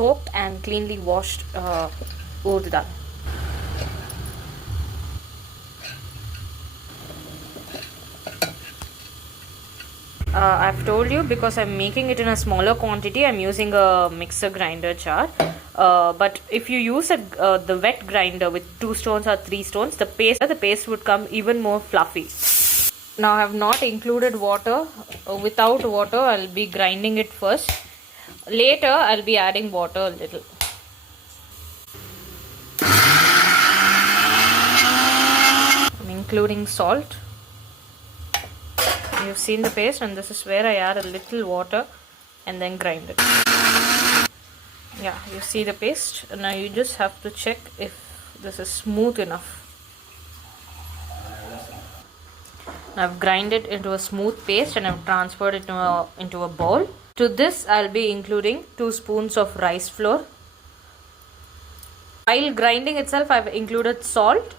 soaked and cleanly washed urd dal. I've told you, because I'm making it in a smaller quantity, I'm using a mixer grinder jar. But if you use the wet grinder with 2 stones or 3 stones, the paste would come even more fluffy. Now I have not included water. Without water, I'll be grinding it first. Later, I'll be adding water a little. I'm including salt. You've seen the paste, and this is where I add a little water and then grind it. Yeah, you see the paste. Now you just have to check if this is smooth enough. I've grinded it into a smooth paste and I've transferred it into a bowl. To this, I'll be including 2 spoons of rice flour. While grinding itself, I've included salt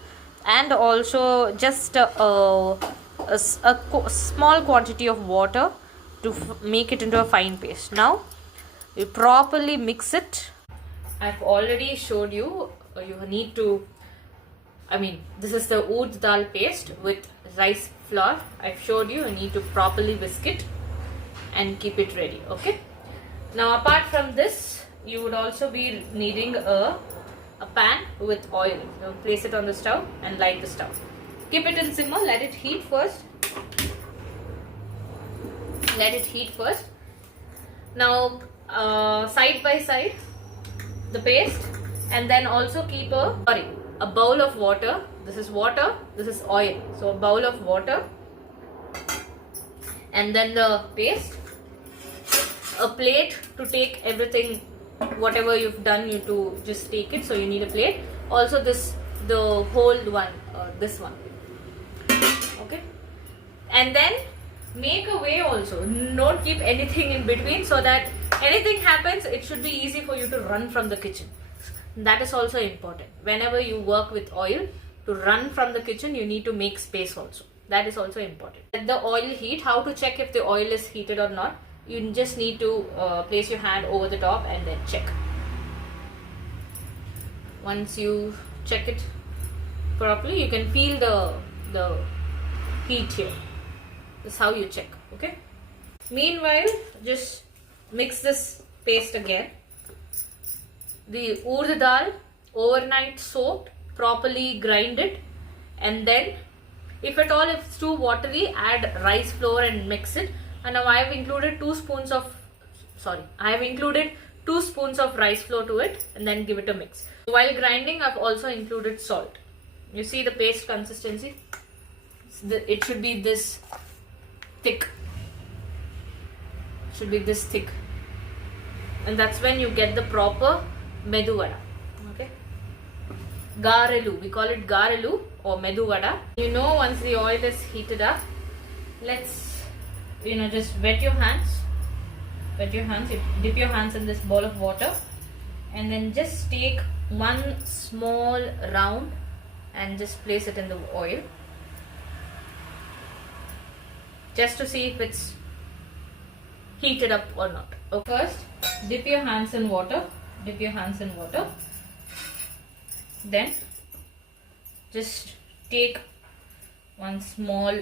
and also just a small quantity of water to make it into a fine paste. Now you properly mix it. I've already showed you, you need to, this is the urd dal paste with rice flour. I've showed you, you need to properly whisk it and keep it ready. Okay, now apart from this, you would also be needing a pan with oil. You place it on the stove and light the stove. Keep it in simmer, let it heat first. Now side by side the paste, and then also keep a bowl of water. This is water, this is oil. So a bowl of water, and then the paste, a plate to take everything, whatever you've done, you to just take it. So you need a plate. Also the whole one, this one. Okay, and then make a way also. Don't keep anything in between, so that anything happens, it should be easy for you to run from the kitchen. That is also important. Whenever you work with oil, to run from the kitchen, you need to make space also. That is also important. Let the oil heat. How to check if the oil is heated or not? You just need to place your hand over the top and then check. Once you check it properly, you can feel the heat here. This is how you check. Okay. Meanwhile, just mix this paste again. The urd dal, overnight soaked, properly grind it, and then if at all if it's too watery, add rice flour and mix it. And now I have included 2 spoons of rice flour to it, and then give it a mix. While grinding, I've also included salt. You see the paste consistency? It should be this thick. And that's when you get the proper meduvada. Okay, garelu, we call it garelu or meduvada. Once the oil is heated up, let's just wet your hands. You dip your hands in this bowl of water, and then just take one small round and just place it in the oil, just to see if it's heated up or not. Okay. First, dip your hands in water. Then just take one small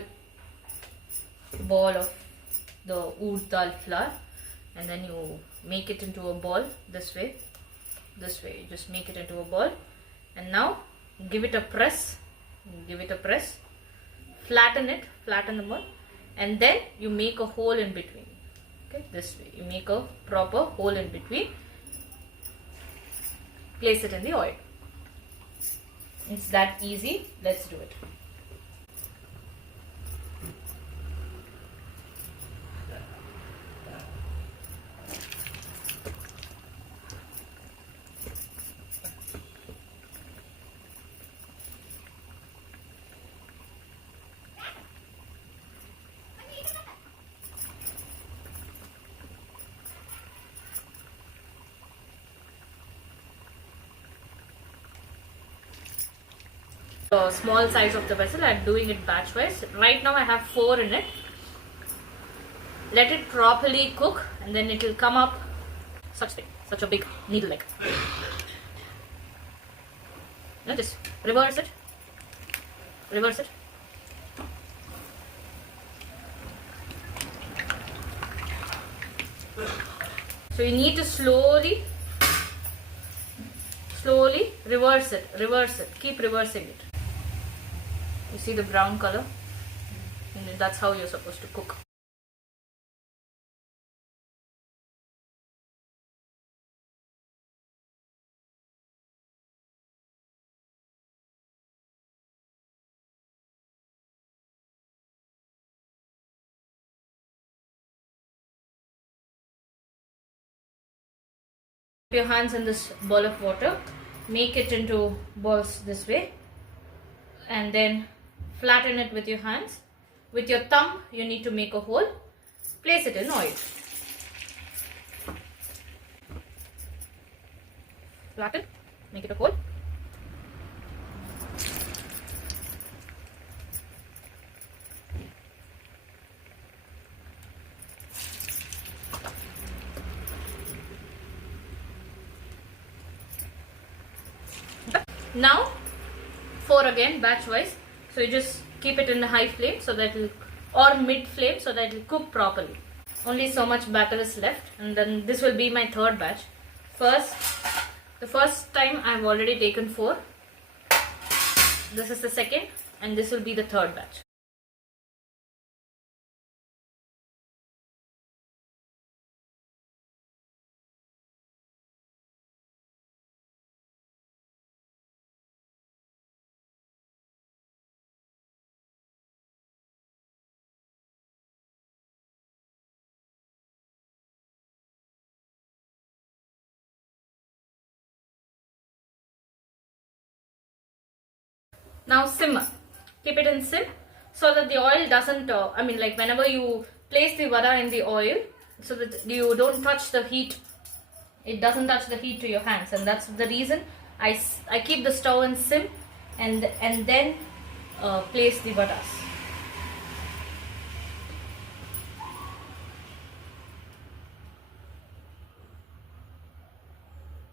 ball of the urd dal flour, and then you make it into a ball this way. You just make it into a ball, and now give it a press. Flatten the ball, and then you make a hole in between. Okay, this way you make a proper hole in between. Place it in the oil. It's that easy. Let's do it. The small size of the vessel, I'm doing it batch wise. Right now I have 4 in it. Let it properly cook, and then it will come up such thing. such a big needle like. Now just reverse it. Reverse it. So you need to slowly reverse it, keep reversing it. You see the brown color? And that's how you're supposed to cook. Put your hands in this bowl of water, make it into balls this way, and then flatten it with your hands. With your thumb, you need to make a hole, place it in oil. Flatten, make it a hole. Now, 4 again, batch wise. So you just keep it in the high flame so that it will, or mid flame so that it will cook properly. Only so much batter is left, and then this will be my 3rd batch. The first time I have already taken 4. This is the 2nd, and this will be the 3rd batch. Now simmer. Keep it in sim so that the oil doesn't, like whenever you place the vada in the oil, so that you don't touch the heat, it doesn't touch the heat to your hands, and that's the reason I keep the stove in sim and then place the vadas.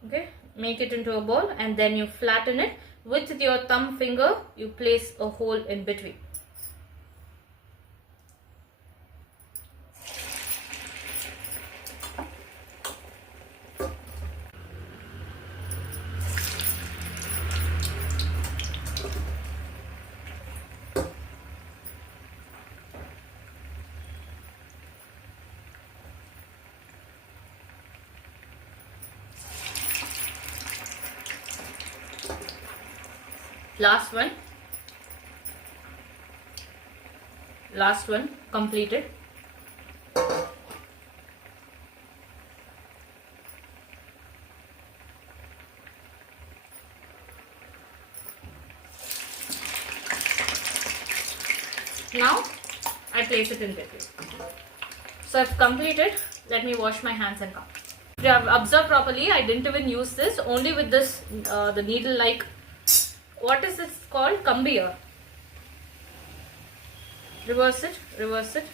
Okay, make it into a ball and then you flatten it. With your thumb finger, you place a hole in between. Last one completed. Now I place it in between. So I've completed. Let me wash my hands and come. If you have observed properly, I didn't even use this, only with this the needle like, what is this called? Cambier. Reverse it, reverse it.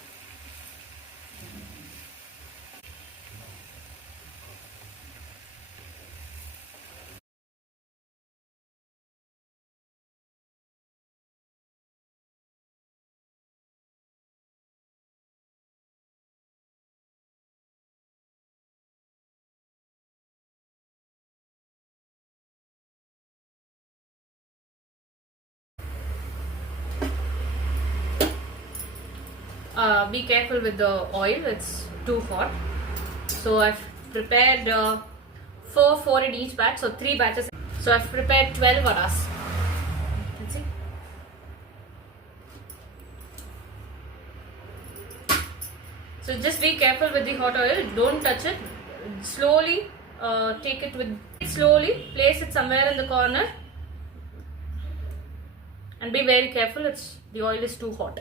Be careful with the oil, it's too hot. So I've prepared 4 in each batch, so 3 batches. So I've prepared 12 vadas. Let's see. So just be careful with the hot oil, don't touch it. Slowly take it with, slowly place it somewhere in the corner and be very careful, the oil is too hot.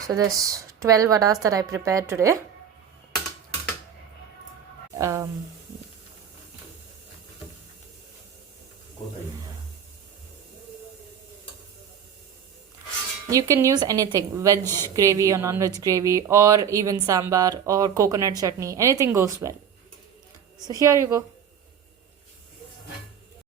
So there's 12 vadas that I prepared today. You can use anything, veg gravy or non-veg gravy, or even sambar or coconut chutney. Anything goes well. So here you go.